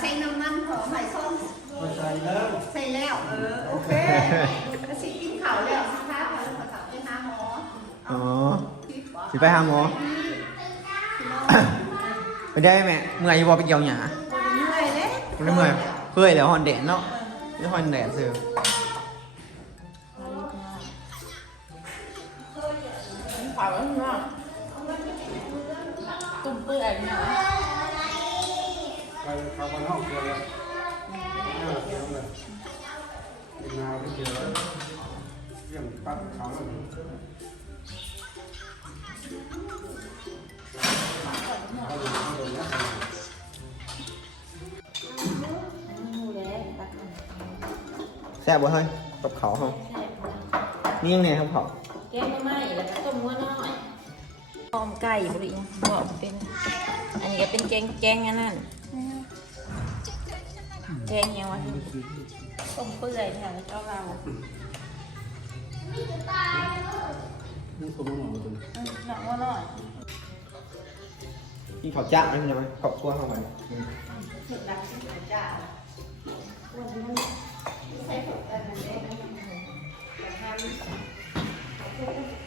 ใส่น้ำมันหอมใส่ส้มใส่แล้วใส่แล้ว เออ โอเคสิกินข้าวแล้วนะคะพาลูกสาวไปหาหมออ๋อสิไปหาหมอไปได้ไหมเมื่อยบอไปเกี่ยวหยาเมื่อยเลยเมื่อยเพื่อยแล้วหอนแดดเนาะแล้วหอนแดดเสือตุ่มเปื่อยเนาะ ไปเข้ามาห้องเดียวเลยน่าเสียเลยนาไม่เจอเรื่องปัดเขาแล้วเขาโดนเขาโดนนะดูแลตักแซ่บบ่เฮ้ยกับเขาวเฮานี่ยังไงครับเขาแกงไม่แล้วก็ต้มหัวน้อยหอมไก่บริบอกเป็น อันนี้ก็เป็นแกงแกงอันนั้น แกงยังวะต้มเปื่อยแถวเจ้าเรานี่สมมติว่าหนักหัวน้อยกินข้าวจ้าไหมใช่ไหมขอบครัวเข้าไปสุดดังสุดจ้าอย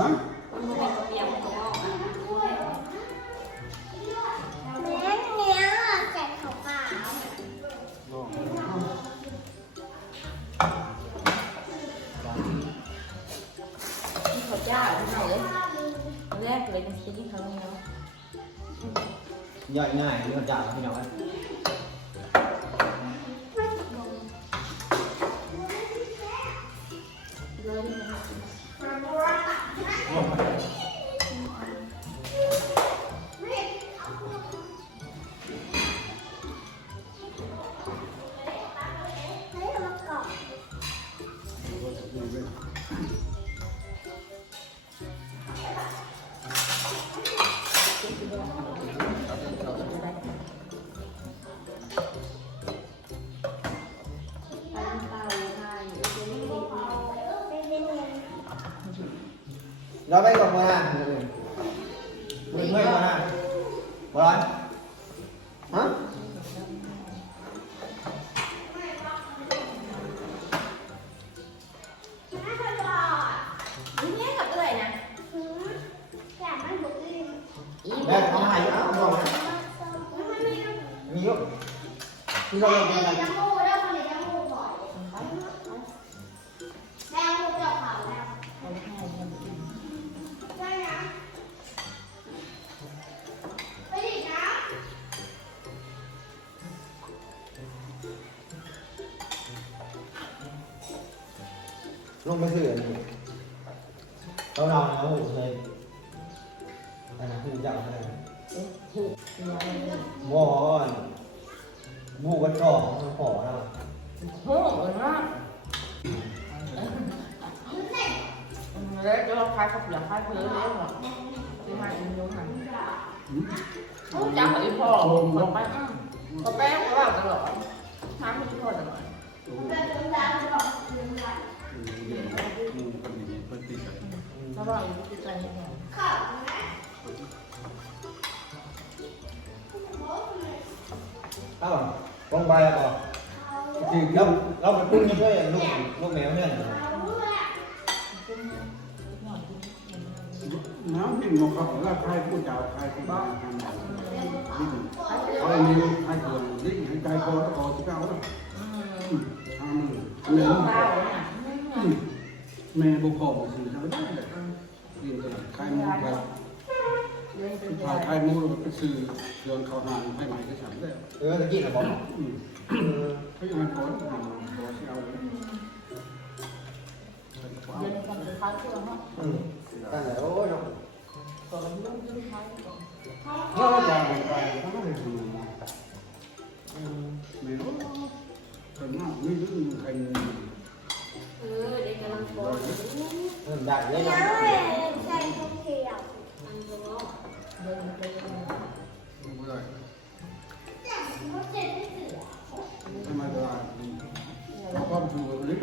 ฮะมันบ่เป็นกระเบียงมันก็งอกอะแม่เนี้ยใส่ขาวเปล่าที่เขาจ้าที่ไหนเลยแรกเลยเป็นชิ้นที่เขาเนาะย่อยง่ายกินข้าวจ้าพี่น้อง เมื่อยมานะบอล ไปซื้ออันนี้เขาเราเนี่ยเขาเลยอันนั้นคือจับอะไรวอนบูกันก่อนขอนะโหดมากแล้วจะลองคลายขับเหลือคลายเพลินเลยหรอที่มาอินดูหันเขาจับไอ้พ่อบอกไปก็แป้งก็ว่าตลอดทำให้พ่อตลอด เป็นดวงดาวบอกดวงดาวแล้วว่าอยู่ที่ใจยังไงข้าวนะเอ้าลงไปแล้วก็จริงเราเราไปปุ้งช่วยลูกลูกแมวเนี่ยเอาลูกแหละน้ำเป็นมองเขาแล้วใครพูดจาใครพูดบ้าเอาอันนี้ใครควรดิ้นให้ใจคอแล้วคอที่เก้าแล้วอืมทำมือเหลืองเบาเนี่ย แม่บุกขอบสิเราได้แต่ข้เรียนตลาดขายมูไปพาขายมูไปซื้อเรื่องเขาหางห้ใหม่ก็ฉันแล้วเออตะกี้นะบอกเขาอยังไม่พ้นหางตัวเชียวเลยเย็นกันจะพักเชื่อมั้งตั้งแต่โอ้ยเนาะำไมตลาดเราก็ดูแบบนี้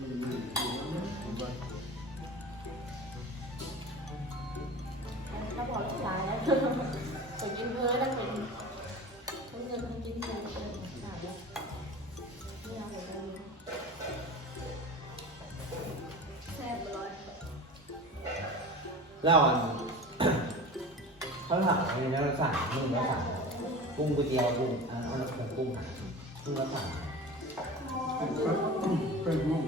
มันมีมันเขาบอกลูกชายแล้วไปกินเพลินแล้วเป็นทั้งเงินทั้งกินเงินเป็นหนาแล้วนี่เอาไปเลยแซ่บร้อยำแล้วอันเขาถามในนักศึกษามึงนักศึกษา กุ้งก๋วยเตี๋ยวกุ้งอันนั้นเป็นกุ้งหากุ้งนักศึกษาเป็นมุ้ง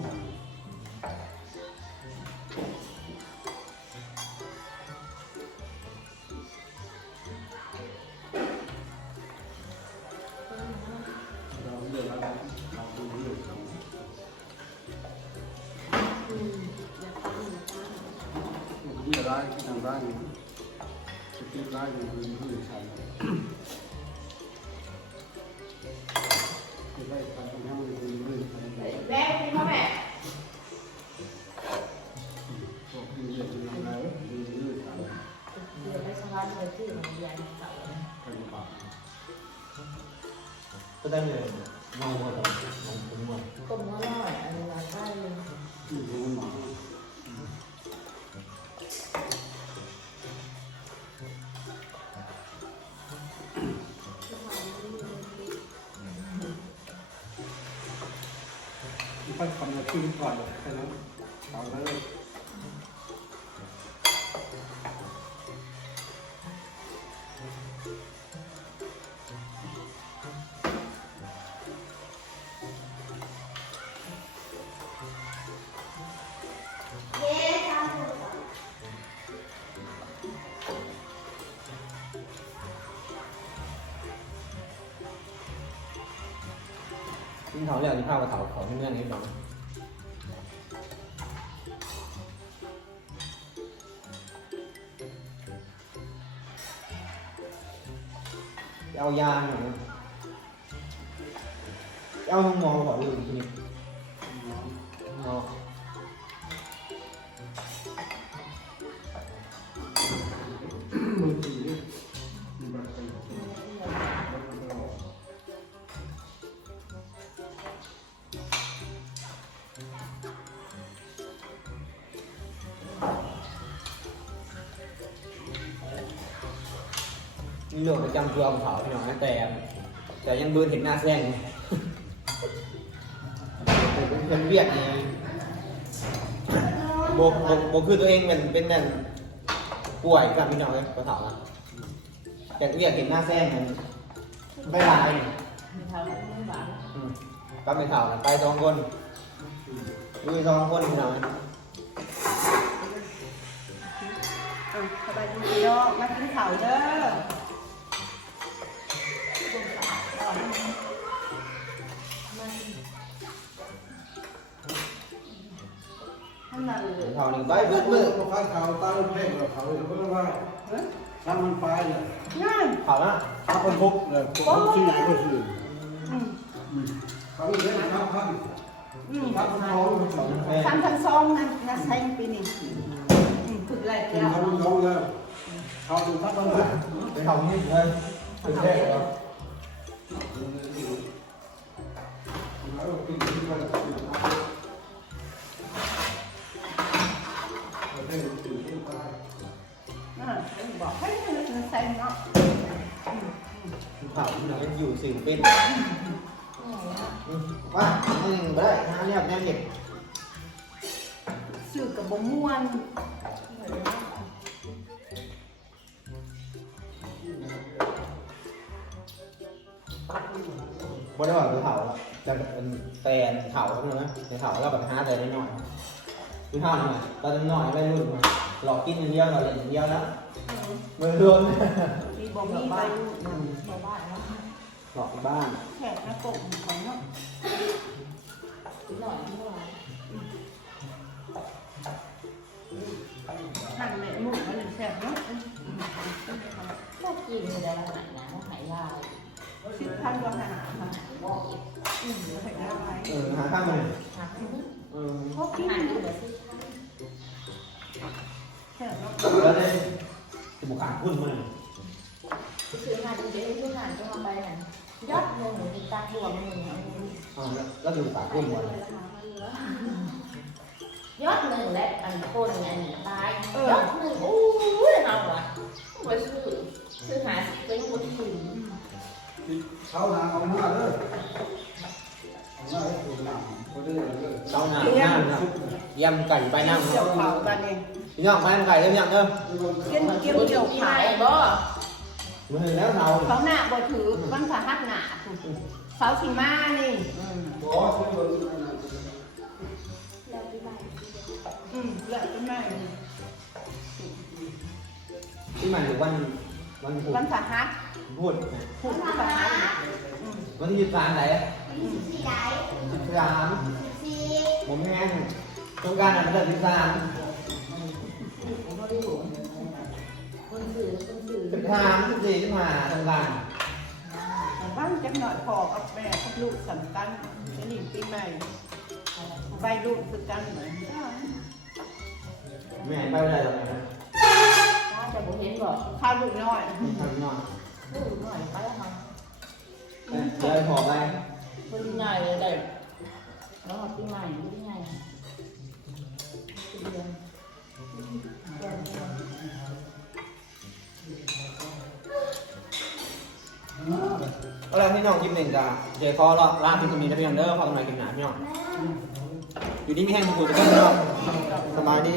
เราเลือกอะไรเราดูเลือกอืมอยากทำอยากทำที่ร้ายที่ทางร้ายสติร้ายอยู่คือผู้ชา ค์เลยที่โรงเรียเก่ากันปากก็ได้เลยมองว่าเรามองเป็นมองต้มอร่อยอันนี้เราได้เลยที่รู้หมาไปทำอะไรขึ้นก่อนแค่นั้นเอาเลย ที่เขาเรียกที่ข้าวกระเถาของเรื่อนี้น้องเอายาหน่อยเอาหมอขอลืมทีนี้มอมื มีเรื่องประจำตัวของเขาพี่น้องนะแต่ แต่ยังเบิร์นเห็นหน้าแซงเป็นเวียดนี่โบโบโบคือตัวเองเป็นเป็นนั่นป่วยกับพี่น้องเลยกระเถาอะแต่เวียดเห็นหน้าแซงมันไม่ลายมีทางไม่หวานก็ไม่เท่านะไปสองคนดูสองคนพี่น้องสบายดีพี่น้องมากินข้าวเด้อ เลยเท่านี้ไปไปเบิเพื่ดอมือเขาเขาตาลูกเพ่งกับเขาเพื่อว่าเฮ้ยถ้ามันไปเนี่ยนั่นเท่านะถ้าคนพบเลยพบที่ไหนก็คืออืมเขาไม่ได้ทำพันอืมพันเขาสองแม่ทั้งทั้งซองนั่นน่าใช้ปีนี้อืมฝึกอะไรเป็แก้นวเขาลงแล้วเขาดูทับมันเลยเป็นเท่านี้เลยเป็นแรกเหรอ บอกให้มันใส่เนาะเท่าพี่น้องอยู่สิ่งเป็นว่าอืมไม่ได้หาเรียบแนวเด็กสื่อกับบ่ม่วนบ่ได้ว่าคือเท่าละจะเป็นแฟนเท่าใช่ไหมในเท่าแล้วแบบหาแต่น้อย คือเท่านี่มาตอนน้อยไม่รุ่นมาหลอกกินอย่างเดียวหลอกเล่นอย่างเดียวแล้วเมือรวมมีบ่มีไปชาวบ้านเนาะหลอกบ้านแขกนะกบของเนาะหน่อยเมื่อวานหั่นแม่หมูมันแซ่บเนาะพวกกินอะไรหายนนะหายยาสิบพันกว่าหาหายบอกอืมใส่ได้ไหมเออหาข้างมเลยหาย เออพบที่ไหนแล้ด้จะบุกขารพุ่นมาคือหาดูเดี๋ยวที่หานจะมาไปไหนยอดเงินหนูมีตาบวมหนูเอาแล้วจะบุกขารพุ่นมายอดเงินและอันคน เยี่ยมไก่ไปนั่งเกี่ยวเขาบ้านเองพี่น้องไปไก่เริ่มยังเริ่มเกี่ยวเกี่ยวคนเกี่ยวที่ขาไหนบ่มือแล้วเราเขาหน้าบ่ถือวันพฤหัสหน้าเสาสิมานี่อืมขอช่วยดูแล้วที่บ้านอืมแล้วก็ไม่ที่มันอยู่วันวันพุธวันพฤหัสพูดพุธพฤหัสอืมวันที่ยี่สิบสามไหนยี่สิบสี่ได้สิบสามสิบสี่ผมแห้ง ต้องการอะไรเดือนสิบสามผมก็ได้ถูกคนสื่อคนสื่อสิบสามสิบสี่สิบห้าต้องการบ้านจังหน่อยพอกับแม่กับลูกสำคัญจะหนีปีใหม่ใบลูกคือกันเหมือนแม่ไปไม่ได้หรอกนะถ้าจะบ่เห็นบ่ข้าวลูกน้อยทำหน่อยดูหน่อยไปแล้วค่ะเดี๋ยวขอไปคนที่ใหญ่เลยได้แล้วปีใหม่ พี่น้องยิ้มหนึ่งจ้ะเจคอรอล่าที่ตรงนี้นะพี่น้องเด้อพอกันหน่อยกินหนาพี่น้องอยู่นี่มีแห้งคุยกันเด้อสบายดี